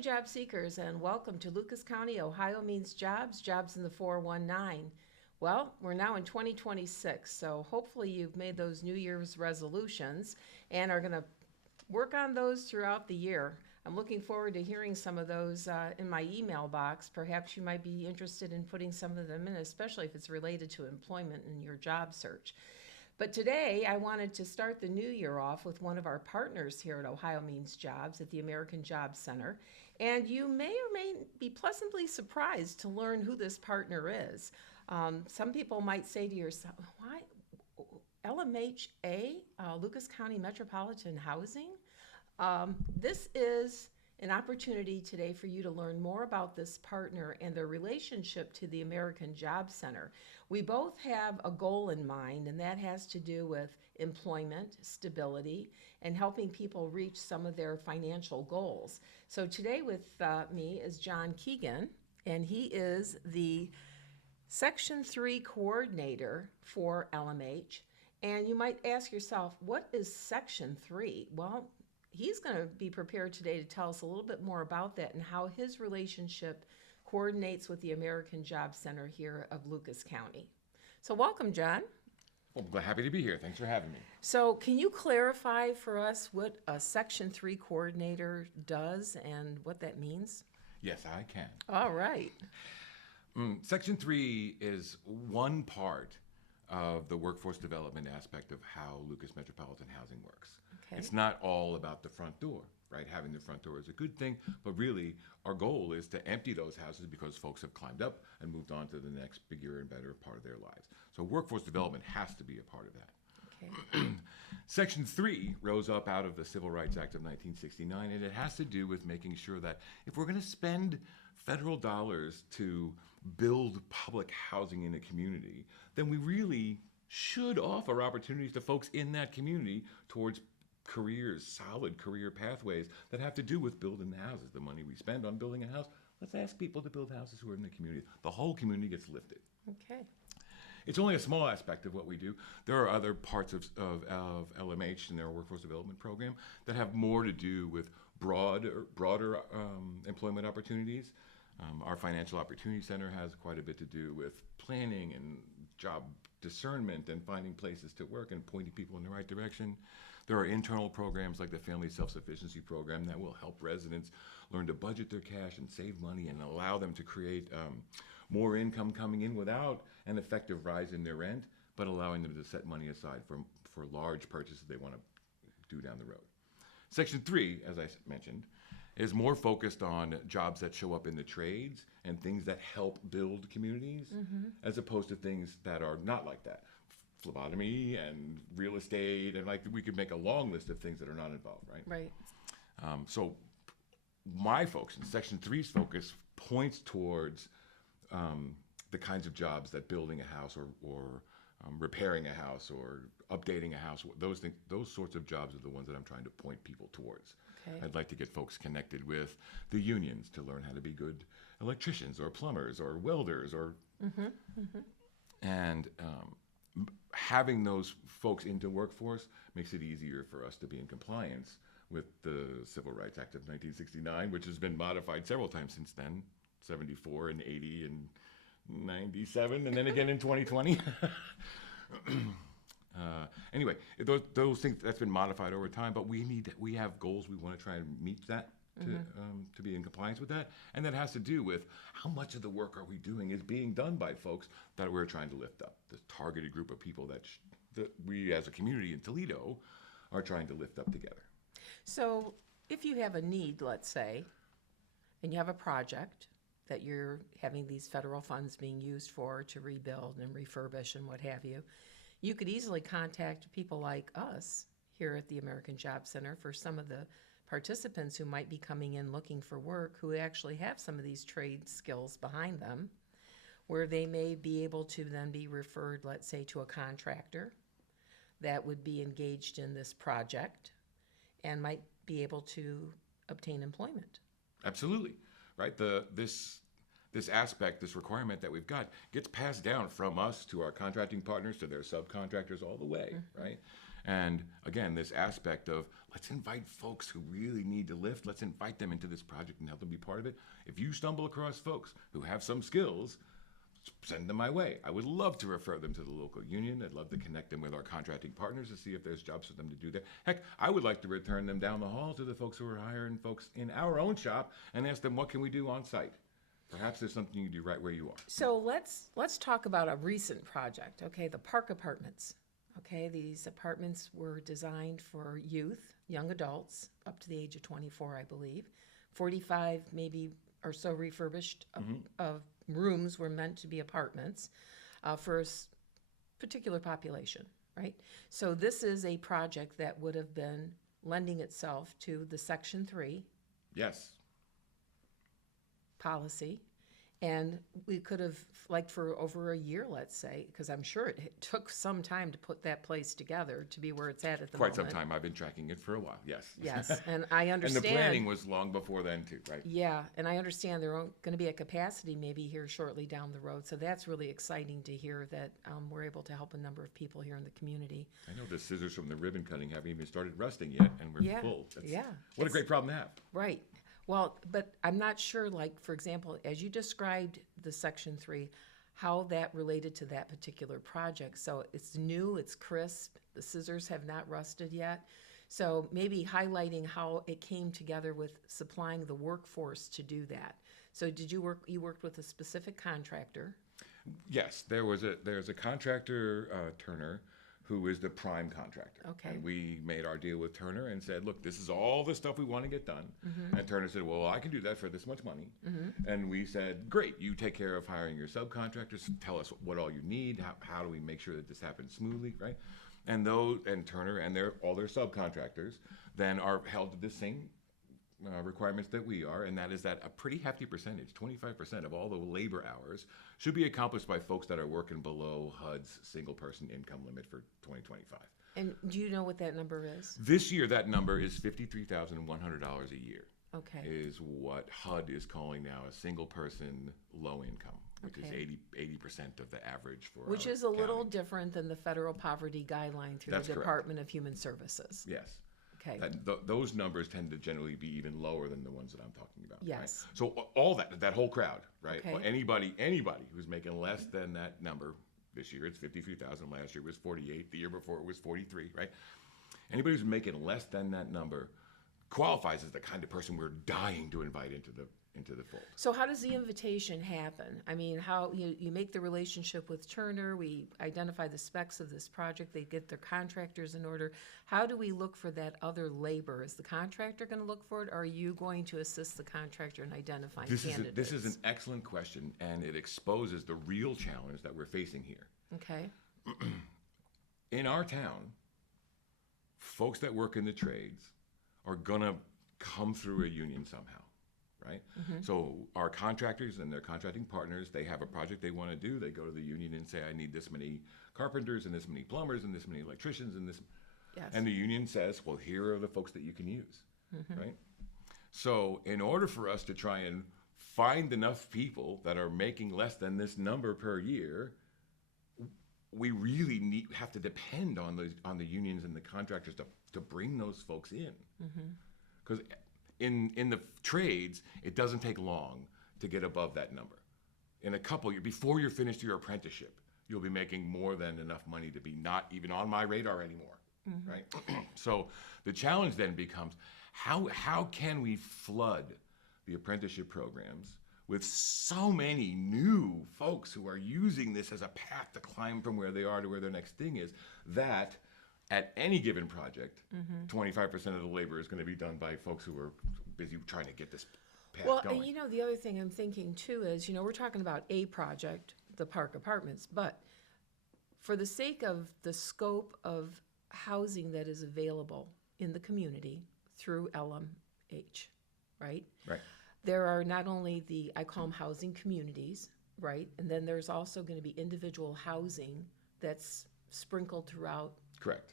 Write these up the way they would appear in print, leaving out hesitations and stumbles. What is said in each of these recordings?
morning, job seekers, and welcome to Lucas County, Ohio Means Jobs, Jobs in the 419. Well, we're now in 2026, so hopefully you've made those New Year's resolutions and are going to work on those throughout the year. I'm looking forward to hearing some of those in my email box. Perhaps you might be interested in putting some of them in, especially if it's related to employment in your job search. But today, I wanted to start the new year off with one of our partners here at Ohio Means Jobs at the American Jobs Center. And you may or may be pleasantly surprised to learn who this partner is. Some people might say to yourself, why? LMHA, Lucas County Metropolitan Housing? This is an opportunity today for you to learn more about this partner and their relationship to the American Jobs Center. We both have a goal in mind, and that has to do with employment, stability, and helping people reach some of their financial goals. So today with me is John Keegan, and he is the Section 3 coordinator for LMH. And you might ask yourself, what is Section 3? Well, he's going to be prepared today to tell us a little bit more about that and how his relationship coordinates with the American Jobs Center here of Lucas County. So welcome, John. Well, I'm happy to be here. Thanks for having me. So can you clarify for us what a Section 3 coordinator does and what that means? Yes, I can. All right. Section 3 is one part of the workforce development aspect of how Lucas Metropolitan Housing works. Okay. It's not all about the front door, right? Having the front door is a good thing, but really our goal is to empty those houses because folks have climbed up and moved on to the next bigger and better part of their lives. So workforce development has to be a part of that. Okay. Section 3 rose up out of the Civil Rights Act of 1969, and it has to do with making sure that if we're going to spend federal dollars to build public housing in a community, then we really should offer opportunities to folks in that community towards careers, solid career pathways that have to do with building the houses. The money we spend on building a house, let's ask people to build houses who are in the community. The whole community gets lifted. Okay. It's only a small aspect of what we do. There are other parts of LMH and their workforce development program that have more to do with broader employment opportunities. Our Financial Opportunity Center has quite a bit to do with planning and job discernment and finding places to work and pointing people in the right direction. There are internal programs like the Family Self-Sufficiency program that will help residents learn to budget their cash and save money and allow them to create more income coming in without an effective rise in their rent, but allowing them to set money aside for large purchases they want to do down the road. Section 3, as I mentioned, is more focused on jobs that show up in the trades and things that help build communities, as opposed to things that are not like that. Phlebotomy and real estate, and like we could make a long list of things that are not involved, right? Right. So my focus, and Section 3's focus, points towards the kinds of jobs that building a house or repairing a house or updating a house, those sorts of jobs are the ones that I'm trying to point people towards. Okay. I'd like to get folks connected with the unions to learn how to be good electricians or plumbers or welders or and having those folks into workforce makes it easier for us to be in compliance with the Civil Rights Act of 1969, which has been modified several times since then, 74 and 80 and 97, and then again in 2020. Anyway, those things, that's been modified over time, but we have goals. We want to try and meet that to be in compliance with that, and that has to do with how much of the work are we doing is being done by folks that we're trying to lift up, the targeted group of people that we as a community in Toledo are trying to lift up together. So if you have a need, let's say, and you have a project that you're having these federal funds being used for to rebuild and refurbish and what have you, you could easily contact people like us here at the American Jobs Center for some of the participants who might be coming in looking for work who actually have some of these trade skills behind them, where they may be able to then be referred, let's say, to a contractor that would be engaged in this project and might be able to obtain employment. Absolutely, right? This aspect, this requirement that we've got gets passed down from us to our contracting partners, to their subcontractors all the way, right? And again, this aspect of let's invite folks who really need to lift, let's invite them into this project and help them be part of it. If you stumble across folks who have some skills, send them my way. I would love to refer them to the local union. I'd love to connect them with our contracting partners to see if there's jobs for them to do that. Heck, I would like to return them down the hall to the folks who are hiring folks in our own shop and ask them, what can we do on site? Perhaps there's something you can do right where you are. So let's talk about a recent project, okay? The Park Apartments. Okay, these apartments were designed for youth, young adults, up to the age of 24, I believe. 45 maybe or so refurbished of rooms were meant to be apartments for a particular population, right? So this is a project that would have been lending itself to the Section 3 Yes. policy. And we could have, like for over a year, let's say, because I'm sure it took some time to put that place together to be where it's at the Quite moment. some time. I've been tracking it for a while, yes. Yes, and I understand. And the planning was long before then too, right? Yeah, and I understand they're going to be at capacity maybe here shortly down the road. So that's really exciting to hear that we're able to help a number of people here in the community. I know the scissors from the ribbon cutting haven't even started rusting yet, and we're full. What a great problem to have. Right. Well, but I'm not sure, like, for example, as you described the Section 3, how that related to that particular project. So it's new, it's crisp, the scissors have not rusted yet. So maybe highlighting how it came together with supplying the workforce to do that. So did you worked with a specific contractor? Yes, there's a contractor, Turner, who is the prime contractor. Okay. And we made our deal with Turner and said, look, this is all the stuff we want to get done. And Turner said, well, I can do that for this much money. And we said, great, you take care of hiring your subcontractors. Tell us what all you need. How do we make sure that this happens smoothly, right? And Turner and all their subcontractors then are held to the same requirements that we are, and that is that a pretty hefty percentage, 25% of all the labor hours, should be accomplished by folks that are working below HUD's single-person income limit for 2025. And do you know what that number is? This year, that number is $53,100 a year. Okay. Is what HUD is calling now a single-person low income, which is 80% of the average for Which our is a little county. different than the federal poverty guiguiline through That's the correct. Department of Human Services. Yes. Okay. Those numbers tend to generally be even lower than the ones that I'm talking about. Yes. Right? So all that whole crowd, right? Okay. Well, anybody who's making less than that number, this year it's 53,000. Last year it was 48. The year before it was 43. Right? Anybody who's making less than that number qualifies as the kind of person we're dying to invite into the fold. So how does the invitation happen? I mean, how you make the relationship with Turner, we identify the specs of this project, they get their contractors in order. How do we look for that other labor? Is the contractor going to look for it, or are you going to assist the contractor in identifying candidates? This is an excellent question, and it exposes the real challenge that we're facing here. Okay. In our town, folks that work in the trades are going to come through a union somehow. Right? So our contractors and their contracting partners, they have a project they want to do. They go to the union and say, I need this many carpenters and this many plumbers and this many electricians and this. Yes. And the union says, well, here are the folks that you can use. Right? So in order for us to try and find enough people that are making less than this number per year, we really have to depend on the unions and the contractors to bring those folks in. Because in the trades, it doesn't take long to get above that number. In a couple years, before you're finished your apprenticeship, you'll be making more than enough money to be not even on my radar anymore, right? So the challenge then becomes, how can we flood the apprenticeship programs with so many new folks who are using this as a path to climb from where they are to where their next thing is, that at any given project, 25% of the labor is going to be done by folks who are busy trying to get this path going. And the other thing I'm thinking too is, we're talking about a project, the Park Apartments, but for the sake of the scope of housing that is available in the community through LMH, right? Right. There are not only I call them housing communities, right? And then there's also going to be individual housing that's sprinkled throughout Correct.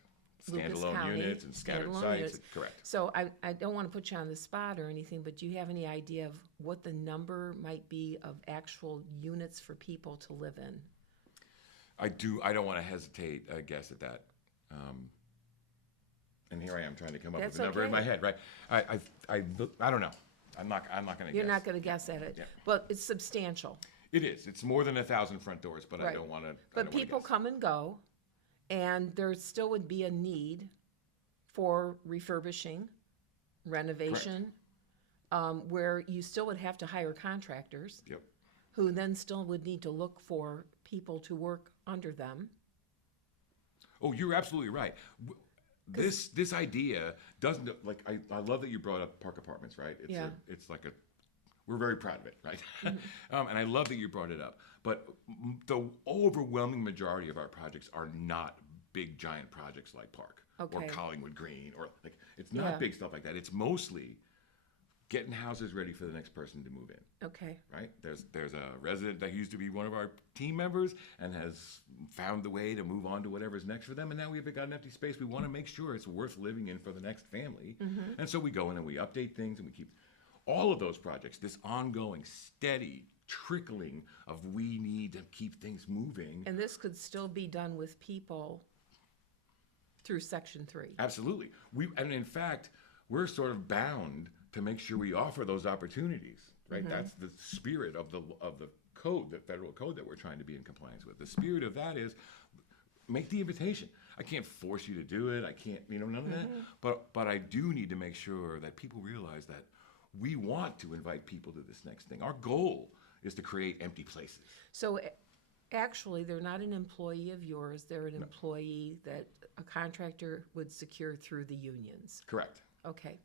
Lucas Standalone County, units and scattered standalone sites. units. Correct. So I don't want to put you on the spot or anything, but do you have any idea of what the number might be of actual units for people to live in? I do. I don't want to hesitate a guess at that. And here I am trying to come up That's with a number in my okay. head, right? I don't know. I'm not going to guess. You're not going to guess at it. Yeah. But it's substantial. It is. It's more than 1,000 front doors, but I Right. don't want to. But people come and go, and there still would be a need for refurbishing, renovation, where you still would have to hire contractors Yep. who then still would need to look for people to work under them. Oh, you're absolutely right. This idea doesn't like. I love that you brought up Park Apartments, right? It's like a. We're very proud of it, right? And I love that you brought it up. But the overwhelming majority of our projects are not big, giant projects like Park or Collingwood Green or like it's not big stuff like that. It's mostly getting houses ready for the next person to move in. Okay. Right? There's a resident that used to be one of our team members and has found the way to move on to whatever's next for them, and now we've got an empty space. We want to make sure it's worth living in for the next family. And so we go in and we update things and we keep all of those projects, this ongoing, steady trickling of we need to keep things moving. And this could still be done with people through Section 3. Absolutely. And in fact, we're sort of bound to make sure we offer those opportunities, right? That's the spirit of the code, the federal code that we're trying to be in compliance with. The spirit of that is make the invitation. I can't force you to do it. I can't, none of that. But I do need to make sure that people realize that we want to invite people to this next thing. Our goal is to create empty places. So actually, they're not an employee of yours. They're an employee that a contractor would secure through the unions. Correct. Okay.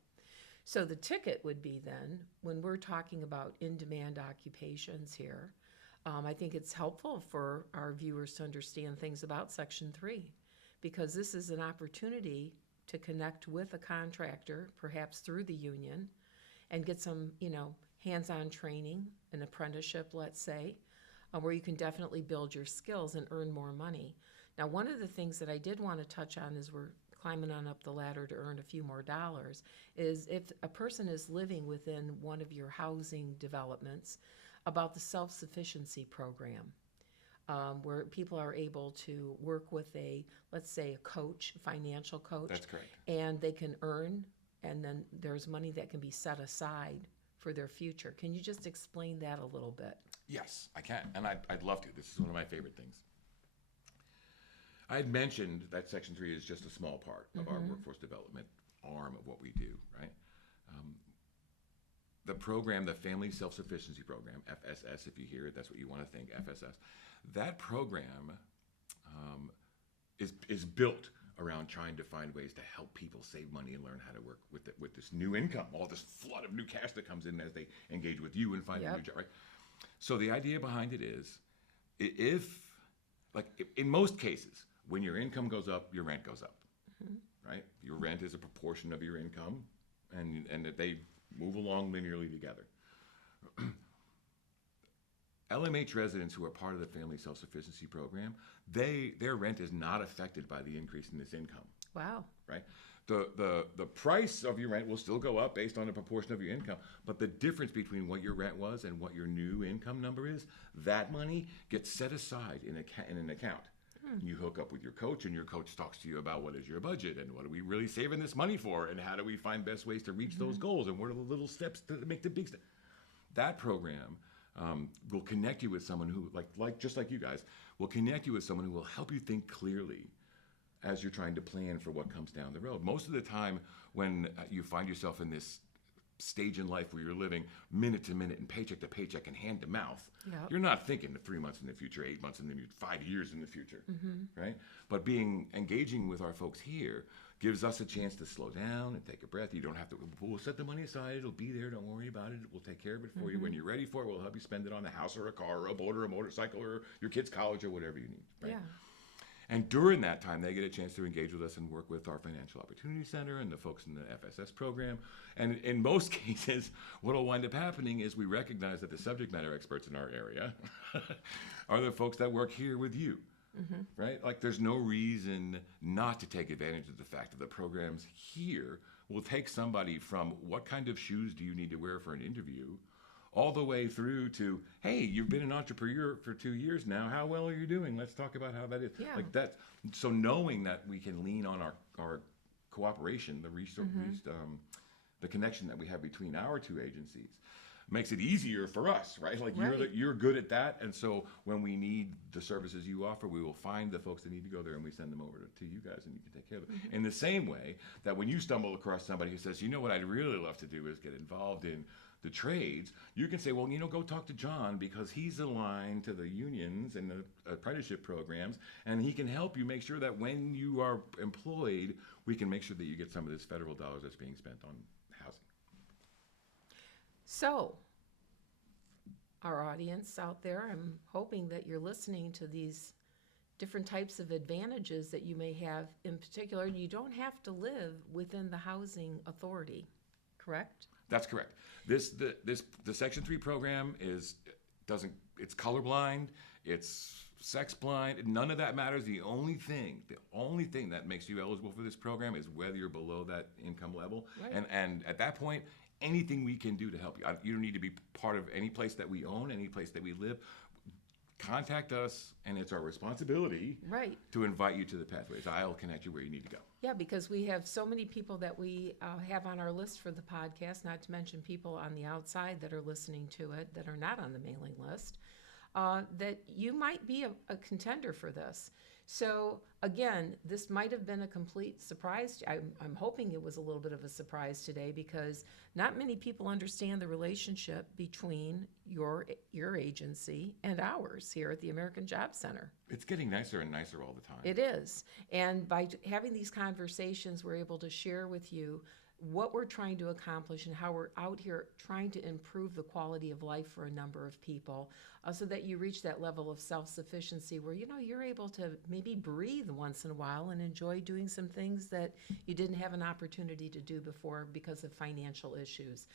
So the ticket would be then, when we're talking about in-demand occupations here, I think it's helpful for our viewers to understand things about Section 3, because this is an opportunity to connect with a contractor, perhaps through the union, and get some, hands-on training, an apprenticeship, let's say, where you can definitely build your skills and earn more money. Now, one of the things that I did want to touch on as we're climbing on up the ladder to earn a few more dollars is if a person is living within one of your housing developments, about the Self-Sufficiency program, where people are able to work with let's say a coach, a financial coach. That's correct. And they can earn, and then there's money that can be set aside for their future. Can you just explain that a little bit? Yes, I can, and I'd love to. This is one of my favorite things. I had mentioned that Section 3 is just a small part of our workforce development arm of what we do, right? The program, the Family Self-Sufficiency Program, FSS, if you hear it, that's what you want to think, FSS. That program is built around trying to find ways to help people save money and learn how to work with this new income, all this flood of new cash that comes in as they engage with you and find a new job, right? So the idea behind it is, in most cases, when your income goes up, your rent goes up, right? Your rent is a proportion of your income, and that they move along linearly together. LMH residents who are part of the Family Self-Sufficiency Program, their rent is not affected by the increase in this income. Wow. Right? The price of your rent will still go up based on a proportion of your income, but the difference between what your rent was and what your new income number is, that money gets set aside in an account. You hook up with your coach, and your coach talks to you about what is your budget and what are we really saving this money for, and how do we find best ways to reach those goals, and what are the little steps to make the big step. That program will connect you with someone who, just like you guys, will connect you with someone who will help you think clearly as you're trying to plan for what comes down the road. Most of the time when you find yourself in this stage in life where you're living minute to minute and paycheck to paycheck and hand to mouth, you're not thinking 3 months in the future, 8 months in the future, 5 years in the future, right? But engaging with our folks here gives us a chance to slow down and take a breath. You don't have to, we'll set the money aside, it'll be there, don't worry about it, we'll take care of it for you. When you're ready for it, we'll help you spend it on a house or a car or a boat or a motorcycle or your kid's college or whatever you need, right? Yeah. And during that time, they get a chance to engage with us and work with our Financial Opportunity Center and the folks in the FSS program. And in most cases, what will wind up happening is we recognize that the subject matter experts in our area are the folks that work here with you, right? Like, there's no reason not to take advantage of the fact that the programs here will take somebody from what kind of shoes do you need to wear for an interview all the way through to, hey, you've been an entrepreneur for 2 years now. How well are you doing? Let's talk about how that is. Yeah. Like that. So knowing that we can lean on our cooperation, the connection that we have between our two agencies makes it easier for us, right? Like you're good at that, and so when we need the services you offer, we will find the folks that need to go there, and we send them over to you guys, and you can take care of it. In the same way that when you stumble across somebody who says, you know what I'd really love to do is get involved in the trades, you can say, well, go talk to John because he's aligned to the unions and the apprenticeship programs, and he can help you make sure that when you are employed, we can make sure that you get some of this federal dollars that's being spent on housing. So, our audience out there, I'm hoping that you're listening to these different types of advantages that you may have. In particular, you don't have to live within the housing authority, correct? That's correct. The Section 3 program it's colorblind, it's sex blind, none of that matters. The only thing that makes you eligible for this program is whether you're below that income level. Right. And at that point, anything we can do to help you. You don't need to be part of any place that we own, any place that we live. Contact us, and it's our responsibility to invite you to the pathways. I'll connect you where you need to go. Yeah, because we have so many people that we have on our list for the podcast, not to mention people on the outside that are listening to it that are not on the mailing list, that you might be a contender for this. So again, this might have been a complete surprise. I'm hoping it was a little bit of a surprise today because not many people understand the relationship between your agency and ours here at the American Job Center. It's getting nicer and nicer all the time. It is. And by having these conversations, we're able to share with you what we're trying to accomplish and how we're out here trying to improve the quality of life for a number of people so that you reach that level of self-sufficiency where, you're able to maybe breathe once in a while and enjoy doing some things that you didn't have an opportunity to do before because of financial issues.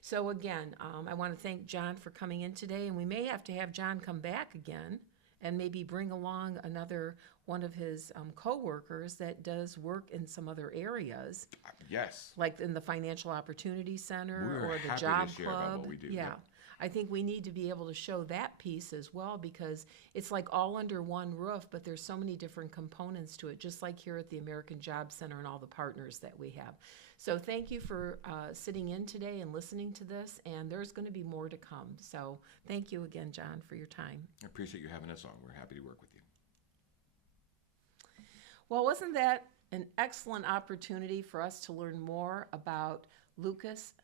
So again, I want to thank John for coming in today, and we may have to have John come back again and maybe bring along another one of his co-workers that does work in some other areas. Yes. Like in the Financial Opportunity Center We're or the happy Job to share Club. about what we do. Yeah. I think we need to be able to show that piece as well because it's like all under one roof, but there's so many different components to it, just like here at the American Job Center and all the partners that we have. So thank you for sitting in today and listening to this, and there's going to be more to come. So thank you again, John, for your time. I appreciate you having us on. We're happy to work with you. Well, wasn't that an excellent opportunity for us to learn more about Lucas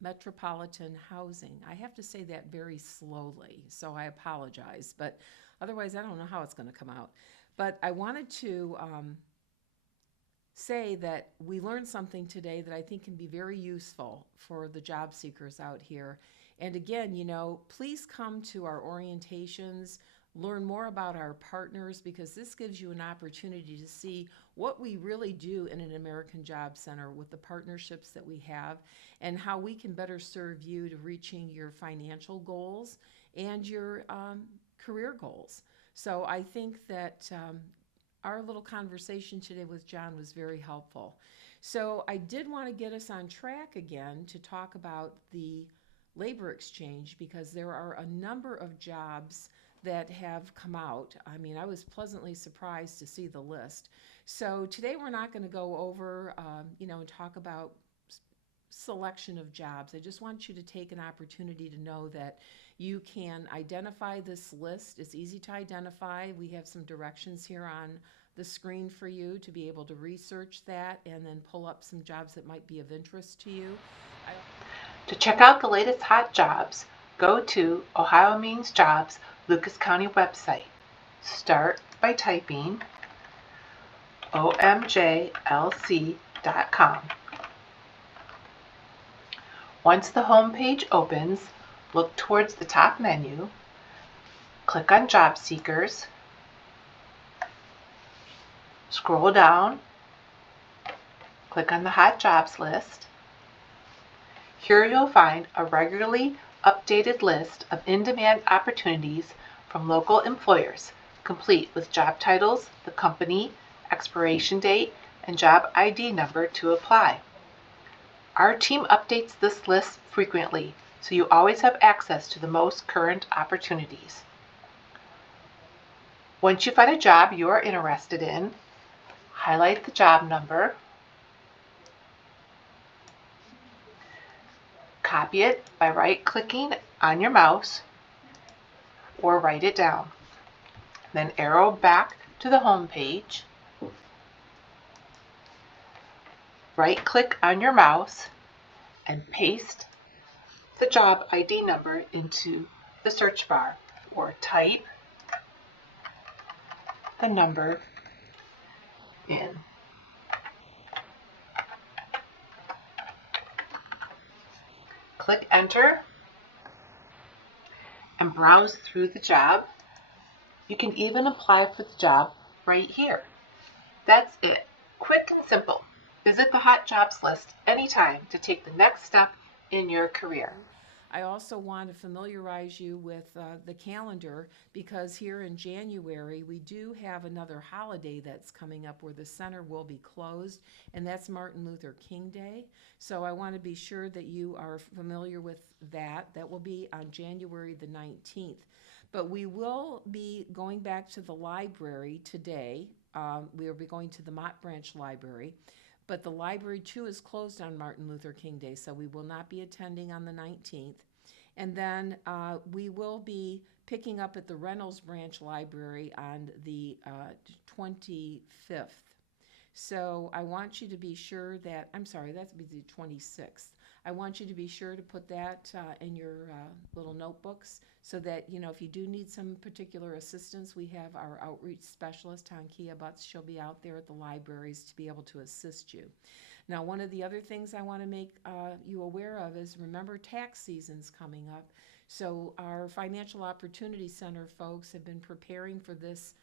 Metropolitan Housing? I have to say that very slowly, so I apologize, but otherwise I don't know how it's going to come out. But I wanted to say that we learned something today that I think can be very useful for the job seekers out here. And again, please come to our orientations, learn more about our partners, because this gives you an opportunity to see what we really do in an American Job Center with the partnerships that we have and how we can better serve you to reaching your financial goals and your career goals. So I think that our little conversation today with John was very helpful. So I did want to get us on track again to talk about the labor exchange because there are a number of jobs that have come out. I mean, I was pleasantly surprised to see the list. So today we're not going to go over, and talk about selection of jobs. I just want you to take an opportunity to know that you can identify this list. It's easy to identify. We have some directions here on the screen for you to be able to research that and then pull up some jobs that might be of interest to you. To check out the latest hot jobs, go to OhioMeansJobs Lucas County website. Start by typing omjlc.com. Once the home page opens, look towards the top menu, click on Job Seekers, scroll down, click on the Hot Jobs list. Here you'll find a regularly updated list of in-demand opportunities from local employers, complete with job titles, the company, expiration date, and job ID number to apply. Our team updates this list frequently, so you always have access to the most current opportunities. Once you find a job you are interested in, highlight the job number, Copy it by right-clicking on your mouse or write it down. Then arrow back to the home page. Right-click on your mouse and paste the job ID number into the search bar, or type the number in. Click enter and browse through the job. You can even apply for the job right here. That's it. Quick and simple. Visit the hot jobs list anytime to take the next step in your career. I also want to familiarize you with the calendar, because here in January we do have another holiday that's coming up where the center will be closed, and that's Martin Luther King Day. So I want to be sure that you are familiar with that. That will be on January the 19th. But we will be going back to the library today. We will be going to the Mott Branch Library. But the library, too, is closed on Martin Luther King Day, so we will not be attending on the 19th. And then we will be picking up at the Reynolds Branch Library on the 25th. So I want you to be sure that, I'm sorry, that's be the 26th. I want you to be sure to put that in your little notebooks, so that, you know, if you do need some particular assistance, we have our outreach specialist, Tankia Butts. She'll be out there at the libraries to be able to assist you. Now, one of the other things I want to make you aware of is, remember, tax season's coming up. So our Financial Opportunity Center folks have been preparing for this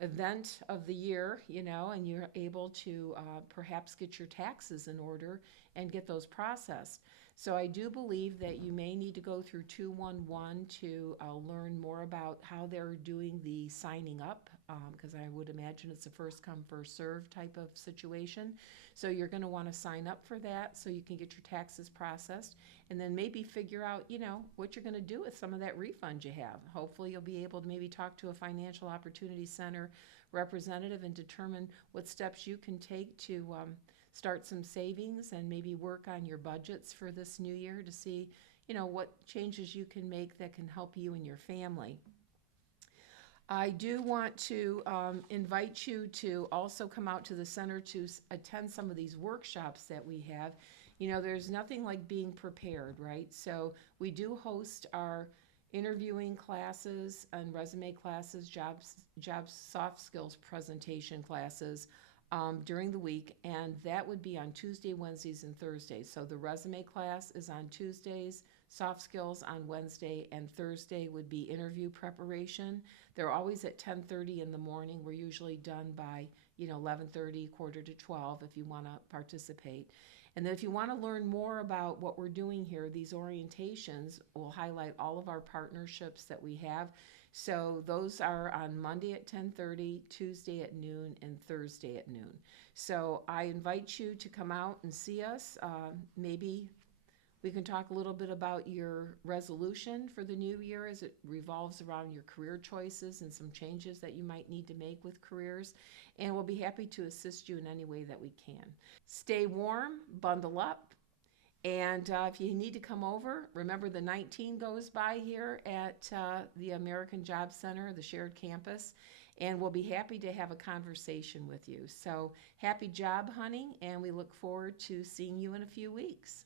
event of the year, you know, and you're able to perhaps get your taxes in order and get those processed. So I do believe that you may need to go through 211 to learn more about how they're doing the signing up, because I would imagine it's a first come, first serve type of situation. So you're going to want to sign up for that so you can get your taxes processed, and then maybe figure out, you know, what you're going to do with some of that refund you have. Hopefully you'll be able to maybe talk to a Financial Opportunity Center representative and determine what steps you can take to start some savings, and maybe work on your budgets for this new year to see, you know, what changes you can make that can help you and your family. I do want to invite you to also come out to the center to attend some of these workshops that we have. You know, there's nothing like being prepared, right? So we do host our interviewing classes and resume classes, jobs soft skills presentation classes during the week, and that would be on Tuesday, Wednesdays, and Thursdays. So the resume class is on Tuesdays, soft skills on Wednesday, and Thursday would be interview preparation. They're always at 10:30 in the morning. We're usually done by 11:30, quarter to 12 if you want to participate. And then if you want to learn more about what we're doing here, these orientations will highlight all of our partnerships that we have. So those are on Monday at 10:30, Tuesday at noon, and Thursday at noon. So I invite you to come out and see us. Maybe we can talk a little bit about your resolution for the new year as it revolves around your career choices and some changes that you might need to make with careers. And we'll be happy to assist you in any way that we can. Stay warm, bundle up. And if you need to come over, remember the 19 goes by here at the American Job Center, the shared campus, and we'll be happy to have a conversation with you. So happy job hunting, and we look forward to seeing you in a few weeks.